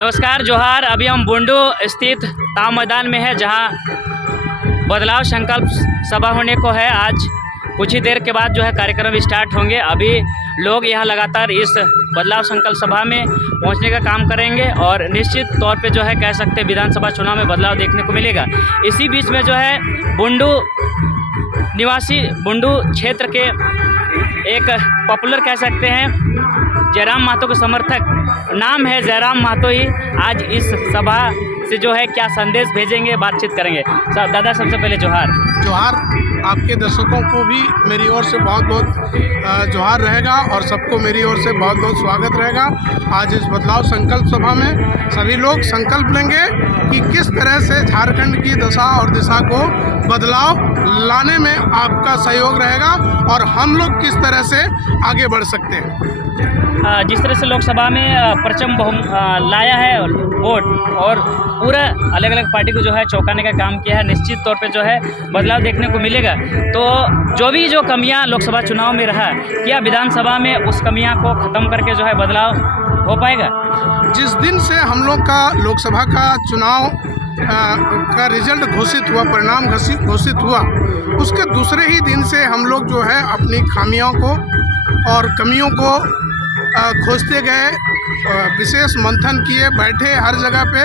नमस्कार जोहार। अभी हम बुंडू स्थित ताव मैदान में है, जहां बदलाव संकल्प सभा होने को है। आज कुछ ही देर के बाद जो है कार्यक्रम स्टार्ट होंगे। अभी लोग यहां लगातार इस बदलाव संकल्प सभा में पहुंचने का काम करेंगे और निश्चित तौर पे जो है कह सकते हैं विधानसभा चुनाव में बदलाव देखने को मिलेगा। इसी बीच में जो है बुंडू निवासी, बुंडू क्षेत्र के एक पॉपुलर कह सकते हैं जयराम महतो के समर्थक, नाम है जयराम महतो ही, आज इस सभा से जो है क्या संदेश भेजेंगे, बातचीत करेंगे। दादा सबसे पहले जोहार। जोहार। आपके दर्शकों को भी मेरी ओर से बहुत बहुत जोहार रहेगा और सबको मेरी ओर से बहुत बहुत स्वागत रहेगा। आज इस बदलाव संकल्प सभा में सभी लोग संकल्प लेंगे कि किस तरह से झारखंड की दशा और दिशा को बदलाव लाने में आपका सहयोग रहेगा और हम लोग किस तरह से आगे बढ़ सकते हैं। जिस तरह से लोकसभा में प्रचंड लाया है वोट और पूरा अलग अलग पार्टी को जो है चौंकाने का काम किया है, निश्चित तौर पे जो है बदलाव देखने को मिलेगा। तो जो कमियां लोकसभा चुनाव में रहा, क्या विधानसभा में उस कमियां को ख़त्म करके जो है बदलाव हो पाएगा? जिस दिन से हम लोग का लोकसभा का चुनाव का रिजल्ट घोषित हुआ, परिणाम घोषित हुआ, उसके दूसरे ही दिन से हम लोग जो है अपनी खामियों को और कमियों को खोजते गए, विशेष मंथन किए, बैठे हर जगह पे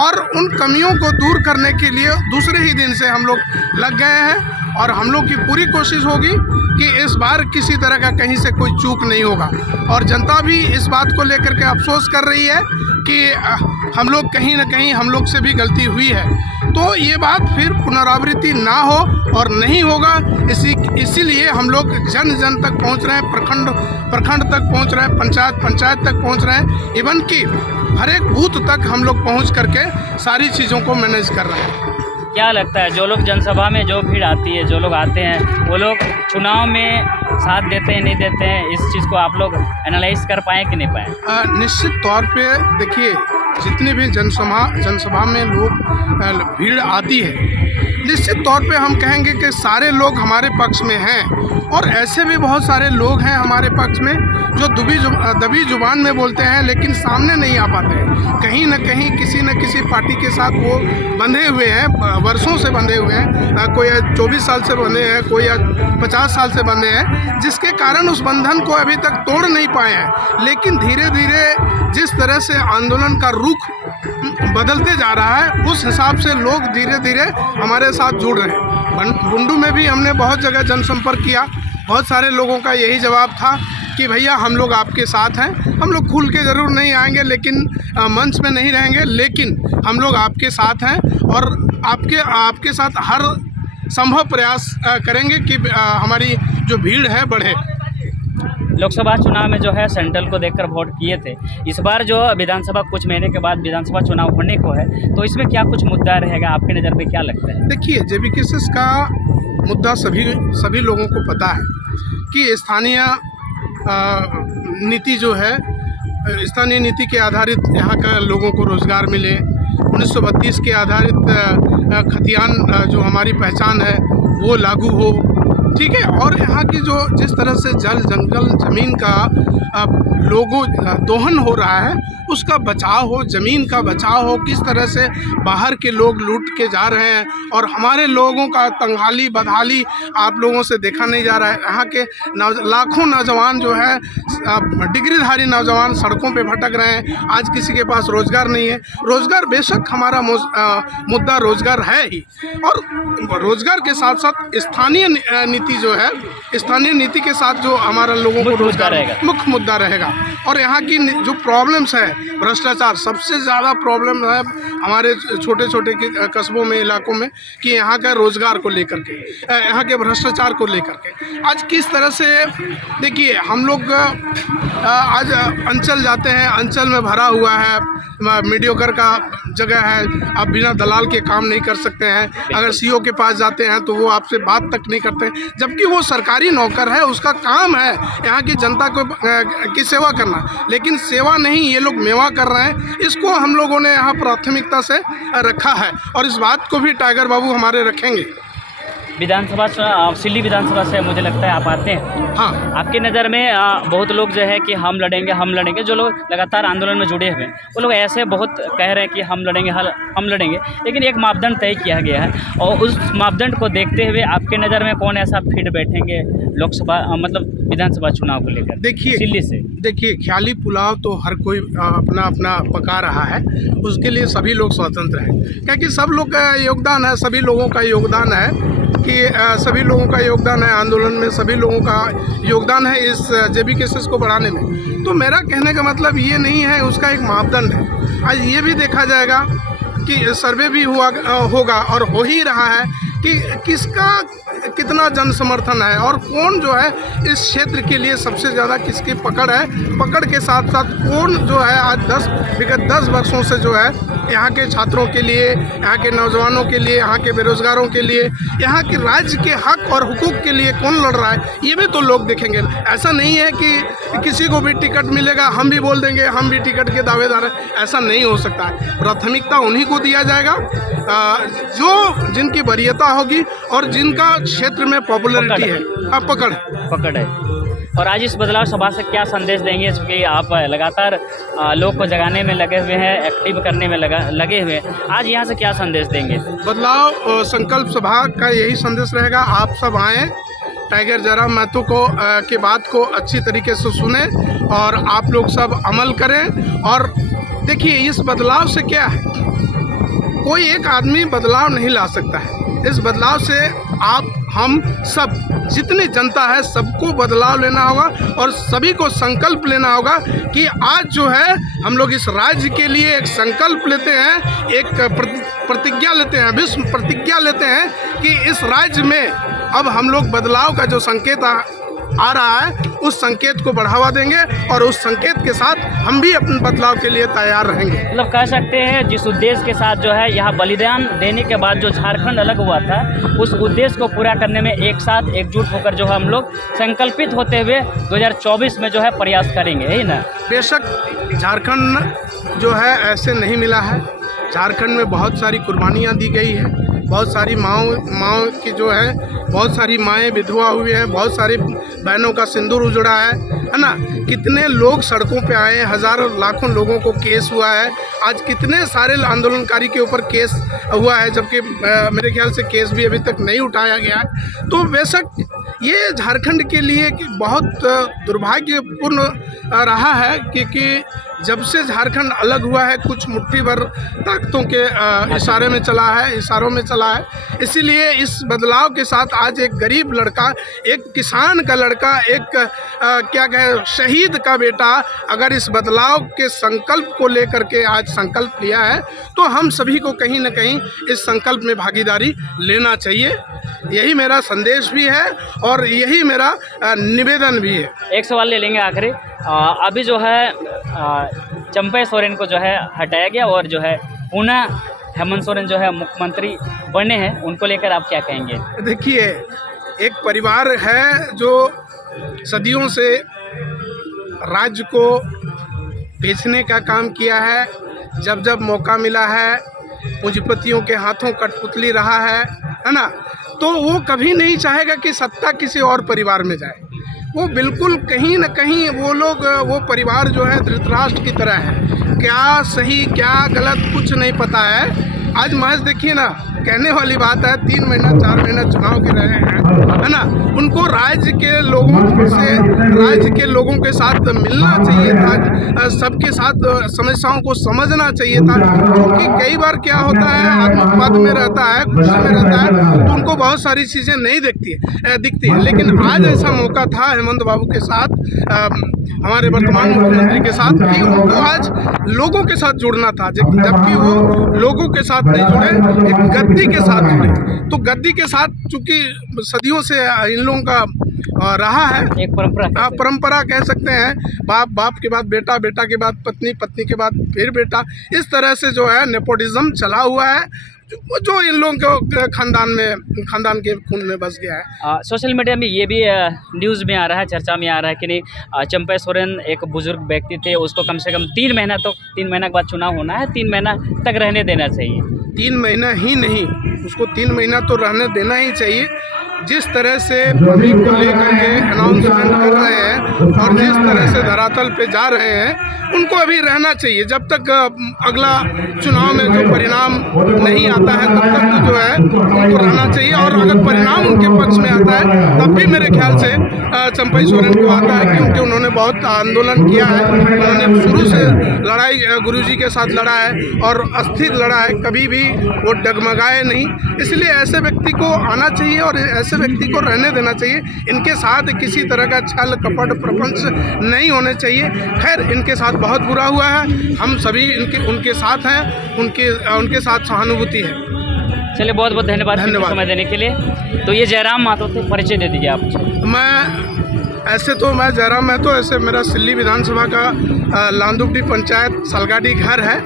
और उन कमियों को दूर करने के लिए दूसरे ही दिन से हम लोग लग गए हैं। और हम लोग की पूरी कोशिश होगी कि इस बार किसी तरह का कहीं से कोई चूक नहीं होगा और जनता भी इस बात को लेकर के अफसोस कर रही है कि हम लोग कहीं ना कहीं हम लोग से भी गलती हुई है। तो ये बात फिर पुनरावृत्ति ना हो और नहीं होगा, इसीलिए हम लोग जन जन तक पहुंच रहे हैं, प्रखंड तक पहुंच रहे हैं, पंचायत तक पहुंच रहे हैं, इवन कि हर एक बूथ तक हम लोग पहुंच करके सारी चीज़ों को मैनेज कर रहे हैं। क्या लगता है, जो लोग जनसभा में जो भीड़ आती है, जो लोग आते हैं, वो लोग चुनाव में साथ देते हैं नहीं देते हैं, इस चीज़ को आप लोग एनालाइज कर पाए कि नहीं पाए? निश्चित तौर पे देखिए, जितनी भी जनसभा में लोग भीड़ आती है, निश्चित तौर पे हम कहेंगे कि सारे लोग हमारे पक्ष में हैं और ऐसे भी बहुत सारे लोग हैं हमारे पक्ष में जो दबी जुबान में बोलते हैं लेकिन सामने नहीं आ पाते हैं। कहीं न कहीं किसी न किसी पार्टी के साथ वो बंधे हुए हैं, वर्षों से बंधे हुए हैं, कोई 24 साल से बंधे हैं, कोई 50 साल से बंधे हैं, जिसके कारण उस बंधन को अभी तक तोड़ नहीं पाए हैं। लेकिन धीरे धीरे जिस तरह से आंदोलन का रुख बदलते जा रहा है, उस हिसाब से लोग धीरे धीरे हमारे साथ जुड़ रहे हैं। बुंडू में भी हमने बहुत जगह जनसंपर्क किया, बहुत सारे लोगों का यही जवाब था कि भैया हम लोग आपके साथ हैं, हम लोग खुल के ज़रूर नहीं आएंगे, लेकिन मंच में नहीं रहेंगे, लेकिन हम लोग आपके साथ हैं और आपके साथ हर संभव प्रयास करेंगे कि हमारी जो भीड़ है बढ़े। लोकसभा चुनाव में जो है सेंट्रल को देखकर वोट किए थे, इस बार जो विधानसभा कुछ महीने के बाद विधानसभा चुनाव होने को है, तो इसमें क्या कुछ मुद्दा रहेगा आपकी नज़र में, क्या लगता है? देखिए, जेबीकेएस का मुद्दा सभी लोगों को पता है कि स्थानीय नीति जो है, स्थानीय नीति के आधारित यहाँ का लोगों को रोज़गार मिले, 1932 के आधारित खतियान जो हमारी पहचान है वो लागू हो, ठीक है। और यहाँ की जो जिस तरह से जल जंगल ज़मीन का लोगों दोहन हो रहा है, उसका बचाव हो, ज़मीन का बचाव हो, किस तरह से बाहर के लोग लूट के जा रहे हैं और हमारे लोगों का तंगहाली बदहाली आप लोगों से देखा नहीं जा रहा है। यहाँ के लाखों नौजवान जो है, डिग्रीधारी नौजवान सड़कों पे भटक रहे हैं, आज किसी के पास रोज़गार नहीं है। रोज़गार बेशक हमारा मुद्दा रोज़गार है ही, और रोज़गार के साथ साथ स्थानीय नीति जो है, स्थानीय नीति के साथ जो हमारा लोगों को रोज़गार मुख्य मुद्दा रहेगा। और यहाँ की जो प्रॉब्लम्स है, भ्रष्टाचार सबसे ज़्यादा प्रॉब्लम है हमारे छोटे छोटे कस्बों में, इलाकों में, कि यहाँ का रोज़गार को लेकर के, यहाँ के भ्रष्टाचार को लेकर के। आज किस तरह से देखिए, हम लोग आज अंचल जाते हैं, अंचल में भरा हुआ है, मीडियोकर का जगह है, आप बिना दलाल के काम नहीं कर सकते हैं। अगर सीओ के पास जाते हैं तो वो आपसे बात तक नहीं करते, जबकि वो सरकारी नौकर है, उसका काम है यहाँ की जनता को की सेवा करना, लेकिन सेवा नहीं, ये लोग मेवा कर रहे हैं। इसको हम लोगों ने यहाँ प्राथमिकता से रखा है और इस बात को भी टाइगर बाबू हमारे रखेंगे। विधानसभा सिल्ली विधानसभा से मुझे लगता है आप आते हैं। हाँ, आपकी नज़र में बहुत लोग जो है कि हम लड़ेंगे, जो लोग लगातार आंदोलन में जुड़े हुए हैं वो लोग ऐसे बहुत कह रहे हैं कि हम लड़ेंगे, लेकिन एक मापदंड तय किया गया है और उस मापदंड को देखते हुए आपके नज़र में कौन ऐसा फिट बैठेंगे लोकसभा मतलब विधानसभा चुनाव को लेकर देखिए सिल्ली से? देखिए, ख्याली पुलाव तो हर कोई अपना अपना पका रहा है, उसके लिए सभी लोग स्वतंत्र हैं, क्योंकि सब लोग का योगदान है, सभी लोगों का योगदान है कि सभी लोगों का योगदान है आंदोलन में, सभी लोगों का योगदान है इस जेबी केसेस को बढ़ाने में। तो मेरा कहने का मतलब ये नहीं है, उसका एक मापदंड है। आज ये भी देखा जाएगा कि सर्वे भी होगा और हो ही रहा है कि किसका कितना जन समर्थन है और कौन जो है इस क्षेत्र के लिए सबसे ज़्यादा किसकी पकड़ है। पकड़ के साथ साथ कौन जो है आज विगत 10 वर्षों से जो है यहाँ के छात्रों के लिए, यहाँ के नौजवानों के लिए, यहाँ के बेरोजगारों के लिए, यहाँ के राज्य के हक और हुकूक के लिए कौन लड़ रहा है, ये भी तो लोग देखेंगे। ऐसा नहीं है कि किसी को भी टिकट मिलेगा हम भी बोल देंगे हम भी टिकट के दावेदार हैं, ऐसा नहीं हो सकता है। प्राथमिकता उन्हीं को दिया जाएगा जो जिनकी वरीयता होगी और जिनका क्षेत्र में पॉपुलैरिटी है, पकड़ है। और आज इस बदलाव सभा से क्या संदेश देंगे, क्योंकि आप लगातार लोग को जगाने में लगे हुए हैं, एक्टिव करने में लगे हुए हैं, आज यहाँ से क्या संदेश देंगे? बदलाव संकल्प सभा का यही संदेश रहेगा, आप सब आएँ, टाइगर जयराम महतो की बात को अच्छी तरीके से सुने और आप लोग सब अमल करें। और देखिए, इस बदलाव से क्या है, कोई एक आदमी बदलाव नहीं ला सकता है। इस बदलाव से आप हम सब जितनी जनता है सबको बदलाव लेना होगा और सभी को संकल्प लेना होगा कि आज जो है हम लोग इस राज्य के लिए एक संकल्प लेते हैं, एक प्रतिज्ञा लेते हैं, विश्व प्रतिज्ञा लेते हैं कि इस राज्य में अब हम लोग बदलाव का जो संकेत आ रहा है उस संकेत को बढ़ावा देंगे और उस संकेत के साथ हम भी अपने बदलाव के लिए तैयार रहेंगे। मतलब कह सकते हैं जिस उद्देश्य के साथ जो है यहाँ बलिदान देने के बाद जो झारखंड अलग हुआ था उस उद्देश्य को पूरा करने में एक साथ एकजुट होकर जो हम लोग संकल्पित होते हुए 2024 में जो है प्रयास करेंगे, है ना? बेशक झारखंड जो है ऐसे नहीं मिला है, झारखंड में बहुत सारी कुर्बानियाँ दी गई है, बहुत सारी माँओं की जो है बहुत सारी माएँ विधवा हुई हैं, बहुत सारी बहनों का सिंदूर उजड़ा है ना। कितने लोग सड़कों पे आए, हज़ारों लाखों लोगों को केस हुआ है। आज कितने सारे आंदोलनकारी के ऊपर केस हुआ है, जबकि मेरे ख्याल से केस भी अभी तक नहीं उठाया गया है। तो बेशक ये झारखंड के लिए कि बहुत दुर्भाग्यपूर्ण रहा है, क्योंकि जब से झारखंड अलग हुआ है कुछ मुट्ठी भर ताकतों के इशारों में चला है। इसीलिए इस बदलाव के साथ आज एक गरीब लड़का, एक किसान का लड़का, एक शहीद का बेटा अगर इस बदलाव के संकल्प को लेकर के आज संकल्प लिया है तो हम सभी को कहीं ना कहीं इस संकल्प में भागीदारी लेना चाहिए। यही मेरा संदेश भी है और यही मेरा निवेदन भी है। एक सवाल ले लेंगे आखिरी, अभी जो है चंपा सोरेन को जो है हटाया गया और जो है पुनः हेमंत सोरेन जो है मुख्यमंत्री बने हैं, उनको लेकर आप क्या कहेंगे? देखिए, एक परिवार है जो सदियों से राज्य को बेचने का काम किया है, जब जब मौका मिला है पूंजीपतियों के हाथों कठपुतली रहा है ना। तो वो कभी नहीं चाहेगा कि सत्ता किसी और परिवार में जाए। वो बिल्कुल कहीं न कहीं वो परिवार जो है धृतराष्ट्र की तरह है, क्या सही क्या गलत कुछ नहीं पता है। आज महज देखिए ना, कहने वाली बात है 3 महीना 4 महीना चुनाव के रहे हैं, है ना। उनको राज्य के लोगों के साथ मिलना चाहिए था, सबके साथ समस्याओं को समझना चाहिए था, क्योंकि कई बार क्या होता है आदमी पद में रहता है, कुर्सी में रहता है, तो उनको बहुत सारी चीज़ें नहीं दिखती है। लेकिन आज ऐसा मौका था हेमंत बाबू के साथ, हमारे वर्तमान मुख्यमंत्री के साथ, कि उनको आज लोगों के साथ जुड़ना था, जबकि वो लोगों के साथ नहीं जुड़े, एक गद्दी के साथ जुड़े। तो गद्दी के साथ चूँकि सदियों से इन लोगों का रहा है, एक परंपरा कह सकते हैं, बाप के बाद बेटा, बेटा के बाद पत्नी, पत्नी के बाद फिर बेटा, इस तरह से जो है नेपोटिज्म चला हुआ है, जो इन लोगों के खानदान के खून में बस गया है। सोशल मीडिया में ये भी न्यूज़ में आ रहा है, चर्चा में आ रहा है कि नहीं, चंपा सोरेन एक बुजुर्ग व्यक्ति थे, उसको कम से कम 3 महीना के बाद चुनाव होना है, 3 महीना तक रहने देना चाहिए। 3 महीना ही नहीं, उसको 3 महीना तो रहने देना ही चाहिए। जिस तरह से पब्लिक को लेकर के अनाउंसमेंट कर रहे हैं और जिस तरह से धरातल पे जा रहे हैं, उनको अभी रहना चाहिए। जब तक अगला चुनाव में जो परिणाम नहीं आता है तब तक जो है उनको रहना चाहिए। और अगर परिणाम उनके पक्ष में आता है तब भी मेरे ख्याल से चंपई सोरेन को आता है, क्योंकि उन्होंने बहुत आंदोलन किया है। उन्होंने शुरू से लड़ाई गुरुजी के साथ लड़ा है और अस्थिर लड़ा है, कभी भी वो डगमगाए नहीं। इसलिए ऐसे व्यक्ति को आना चाहिए और ऐसे व्यक्ति को रहने देना चाहिए। इनके साथ किसी तरह का छल कपट प्रपंच नहीं होने चाहिए। खैर, इनके साथ बहुत बुरा हुआ है, हम सभी उनके साथ हैं, उनके साथ सहानुभूति है। चलिए, बहुत बहुत धन्यवाद समय देने के लिए। तो ये जयराम महतो थे, परिचय दे दीजिए आप। मैं जयराम महतो, ऐसे मेरा सिल्ली विधानसभा का लांदुकड़ी पंचायत सलगाड़ी घर है।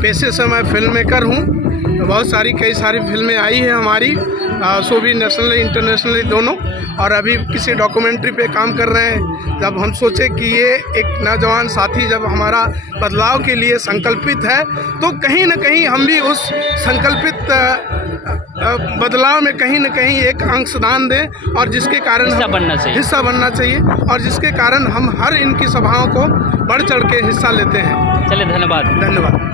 पेशे से मैं फिल्म मेकर हूँ। कई सारी फिल्में आई हैं हमारी, सो भी नेशनली इंटरनेशनली दोनों, और अभी किसी डॉक्यूमेंट्री पे काम कर रहे हैं। जब हम सोचे कि ये एक नौजवान साथी जब हमारा बदलाव के लिए संकल्पित है, तो कहीं न कहीं हम भी उस संकल्पित बदलाव में कहीं न कहीं एक अंशदान दें, और जिसके कारण हिस्सा बनना चाहिए और जिसके कारण हम हर इनकी सभाओं को बढ़ चढ़ के हिस्सा लेते हैं। चलिए, धन्यवाद।